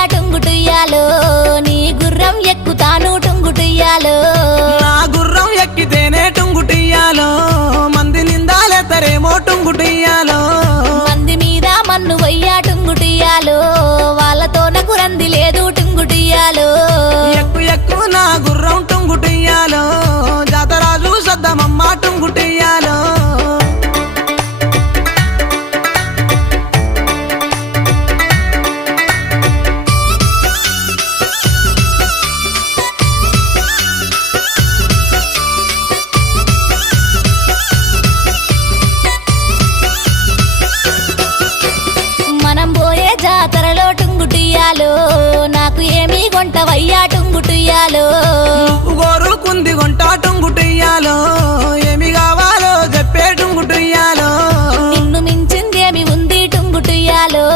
వయ్యా టుంగుటుయ్యాలో నీ గుర్రం ఎక్కుతాను టుంగుటుయ్యాలో నా గుర్రం ఎక్కితేనే టుంగుటియ్యాలో మంది నిందాలెత్తరేమో టుంగుటియ్యాలో మంది మీద మన్ను వయ్యా టుంగుటుయ్యాలో వాళ్ళతో నాకు రంది లేదు టుంగుటుయ్యాలో ఎక్కు ఎక్కు నా గుర్రం టుంగుటియ్యాలో జాతరాజు సద్దమమ్మ టుంగుటియ్యాలో మనం పోయే జాతరలో టుంగుటుయ్యాలో నాకు ఏమీ కొంటవయ్యా టుంగుటుయ్యాలో నువ్వు గోరుకుంది కొంట టుంగుటియ్యాలో ఏమి కావాలో చెప్పే టుంగుటియ్యాలో నిన్ను మించిందేమి ఉంది టుంగుటుయ్యాలో